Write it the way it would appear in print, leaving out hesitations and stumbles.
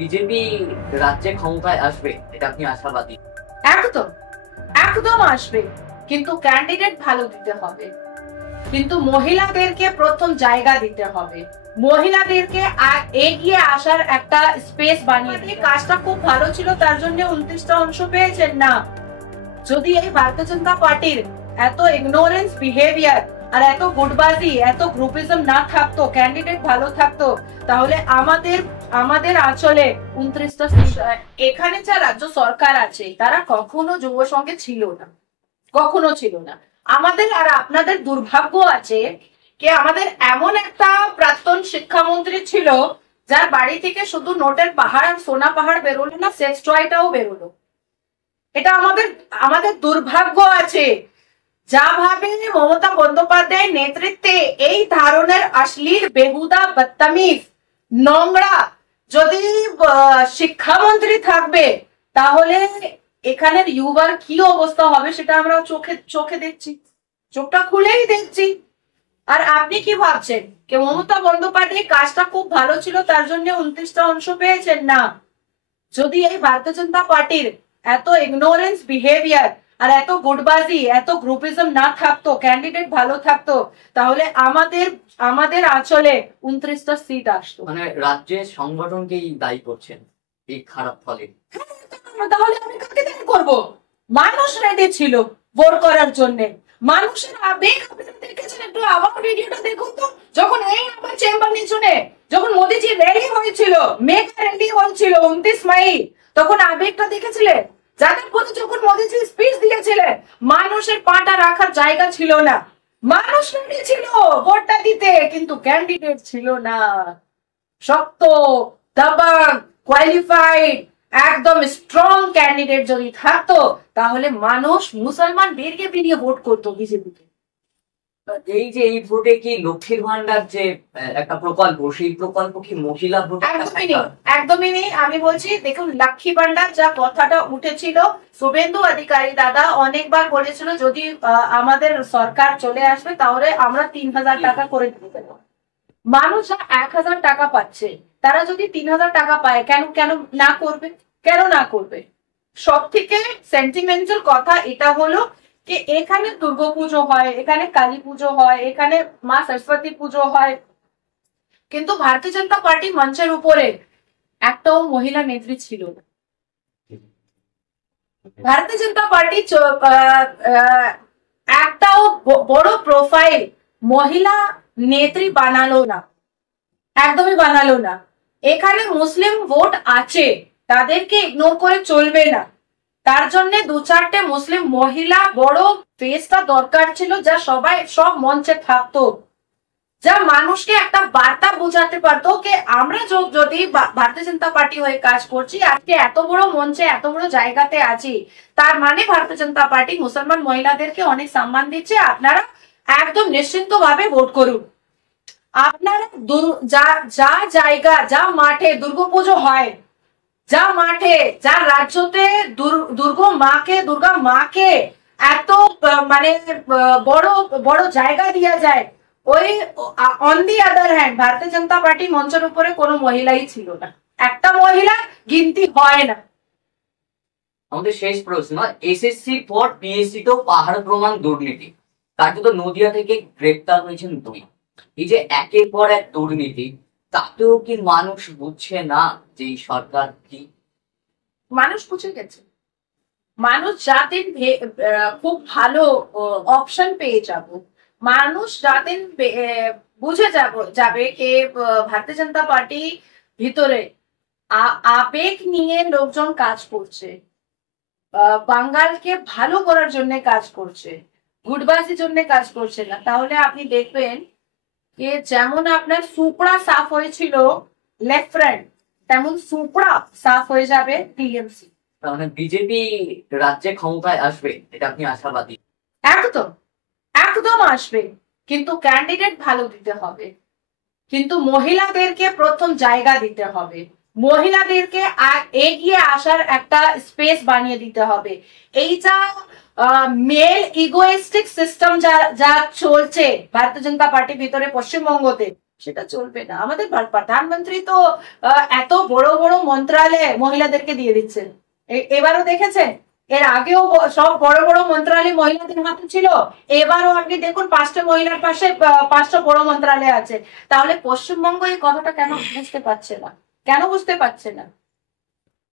BJP রাজ্যে ক্ষমতায় আসবে, এটা আপনি আশাবাদী? একদম একদম আসবে, কিন্তু ক্যান্ডিডেট ভালো দিতে হবে, কিন্তু মহিলাদেরকে প্রথম জায়গা দিতে হবে, মহিলাদেরকে এগিয়ে আসার একটা স্পেস বানিয়ে দিয়ে কাজটা খুব ভালো ছিল, তার জন্য 29টা অংশ পেয়েছেন না। যদি এই ভারতীয় জনতা পার্টির এত ইগনোরেন্স বিহেভিয়ার আর এত গুটবাজি, এত গ্রুপিজম না থাকতো, ক্যান্ডিডেট ভালো থাকতো, তাহলে আমাদের অঞ্চলে 29টা এখানে যা রাজ্য সরকার আছে তারা কখনো যুব সঙ্গে ছিল না, কখনো ছিল না। আমাদের আর আপনাদের দুর্ভাগ্য আছে যে আমাদের এমন একটা প্রাক্তন শিক্ষামন্ত্রী ছিল যার বাড়ি থেকে শুধু নোটের পাহাড় আর সোনা পাহাড় বেরোলো না, সেক্স টয়টাও বেরোলো। এটা আমাদের দুর্ভাগ্য আছে। যা ভাবে মমতা বন্দ্যোপাধ্যায়ের নেতৃত্বে এই ধরনের অশ্লীল, বেহুদা, বদতমিজ, নোংরা যদি শিক্ষামন্ত্রী থাকবে, তাহলে এখানের ইউবার কি অবস্থা হবে সেটা আমরা চোখে দেখছি, চোখটা খুলেই দেখছি। আর আপনি কি ভাবছেন যে মমতা বন্দ্যোপাধ্যায় কাজটা খুব ভালো ছিল, তার জন্য 29টা অংশ পেয়েছেন? না। যদি এই ভারতীয় জনতা পার্টির এত ইগনোরেন্স বিহেভিয়ার আর এত গুটবাজি, এত গ্রুপিজম না থাকতো, ক্যান্ডিডেট ভালো থাকতো, তাহলে আমাদের অঞ্চলে 29টা সিট আসতো। মানে রাজ্যের সংগঠনকেই দায়ী করছেন এই খারাপ ফলে? তাহলে আমি কাকে দায়ী করবো? মানুষ রেডি ছিল ভোট করার জন্য, মানুষের আবেগ আপনারা দেখেছেন। একটু আবার ভিডিওটা দেখুন তো, যখন এই আমার চেম্বার নিচনে যখন মোদিজি রেডি হয়েছিল, মেগা রেডি হয়েছিল 29 মে, তখন আবেগটা দেখেছিলেন? যাদবপুরে যখন মোদিজি স্পিচ দিয়েছিলেন, মানুষের পাটা রাখার জায়গা ছিল না, মানুষ রেডি ছিল ভোটটা দিতে, কিন্তু ক্যান্ডিডেট ছিল না। শক্ত, দাবাং, কোয়ালিফাইড, একদম স্ট্রং ক্যান্ডিডেট যদি থাকতো, তাহলে মানুষ মুসলমান বেরিয়ে ভোট করতো বিজেপিকে। এই যে এই ভোটে কি লক্ষ্মীর ভান্ডার যে একটা প্রকল্প, সেই প্রকল্প কি মহিলা ভোট? একদমই নেই। আমি বলছি দেখুন, লক্ষ্মী ভান্ডার যা কথাটা উঠেছিল, শুভেন্দু অধিকারী দাদা অনেকবার বলেছিল যদি আমাদের সরকার চলে আসবে তাহলে আমরা 3000 টাকা করে দেবো। মানুষ 1000 টাকা পাচ্ছে, তারা যদি 3000 টাকা পায়, কেন না করবে? কেন না করবে? সব থেকে সেন্টিমেন্টাল কথা এটা হলো যে এখানে দুর্গাপুজো হয়, এখানে কালী পুজো হয়, এখানে মা সরস্বতী পুজো হয়, কিন্তু ভারতীয় জনতা পার্টি মঞ্চের উপরে একটাও মহিলা নেত্রী ছিল না। ভারতীয় জনতা পার্টি একটাও বড় প্রোফাইল মহিলা নেত্রী বানালো না, একদমই বানালো না। এখানে মুসলিম ভোট আছে, তাদেরকে ইগনোর করে চলবে না। তার জন্য 2-4টে মুসলিম মহিলা বড় ফেসটা দরকার ছিল, যা সব মঞ্চে থাকতো, যা মানুষকে একটা বার্তা বোঝাতে পারতো যে আমরা যদি ভারতীয় জনতা পার্টি হয়ে কাজ করছি, আজকে এত বড় মঞ্চে, এত বড় জায়গাতে আছি, তার মানে ভারতীয় জনতা পার্টি মুসলমান মহিলাদেরকে অনেক সম্মান দিচ্ছে, আপনারা একদম নিশ্চিন্ত ভাবে ভোট করুন। আপনারা যা জায়গা, যা মাঠে দুর্গাপুজো হয়, যা মাঠে, যা রাজ্যতে দুর্গা মাকে এত মানে বড় জায়গা দিয়া যায়, ওই অন দি আদার হ্যান্ড ভারতীয় জনতা পার্টি মঞ্চের উপরে কোনো মহিলাই ছিল না, একটা মহিলা গিনতি হয় না। আমাদের শেষ প্রশ্ন, এসএসসি পর পিএসসি তো পাহাড় প্রমাণ দুর্নীতি, তাকে তো নদিয়া থেকে গ্রেপ্তার হয়েছেন 2। এই যে একের পর এক দুর্নীতি, তাতেও কি মানুষ বুঝছে না যে এই সরকার কি? মানুষ বুঝে গেছে। মানুষ যাদের খুব ভালো অপশন পেয়ে যাব, মানুষ যাদের বুঝে যাবে যে ভারতীয় জনতা পার্টি ভিতরে আবেগ নিয়ে লোকজন কাজ করছে, বাঙালকে ভালো করার জন্য কাজ করছে, গুটবাজির জন্য কাজ করছে না, তাহলে আপনি দেখবেন যে যেমন আপনার সুপড়া সাফ হয়েছিল লেফট ফ্রন্ট, তেমন সুপড়া সাফ হয়ে যাবে টিএমসি। মানে বিজেপি রাজ্যে ক্ষমতায় আসবে, এটা আপনি আশাবাদী? একদম একদম আসবে, কিন্তু ক্যান্ডিডেট ভালো দিতে হবে, কিন্তু মহিলাদেরকে প্রথম জায়গা দিতে হবে, মহিলাদেরকে এগিয়ে আসার একটা স্পেস বানিয়ে দিতে হবে। এইটা মেল ইগোইস্টিক সিস্টেম যা চলছে ভারতীয় জনতা পার্টির ভিতরে পশ্চিমবঙ্গতে, সেটা চলবে না। আমাদের প্রধানমন্ত্রী তো এত বড় বড় মন্ত্রালয়ে মহিলাদেরকে দিয়ে দিচ্ছেন। এবারও দেখেছেন, এর আগেও সব বড় বড় মন্ত্রালয় মহিলাদের হাতে ছিল, এবারও আপনি দেখুন 5টা মহিলার পাশে 5টা বড় মন্ত্রালয় আছে। তাহলে পশ্চিমবঙ্গ এই কথাটা কেন বুঝতে পারছে না? কেন বুঝতে পারছে না?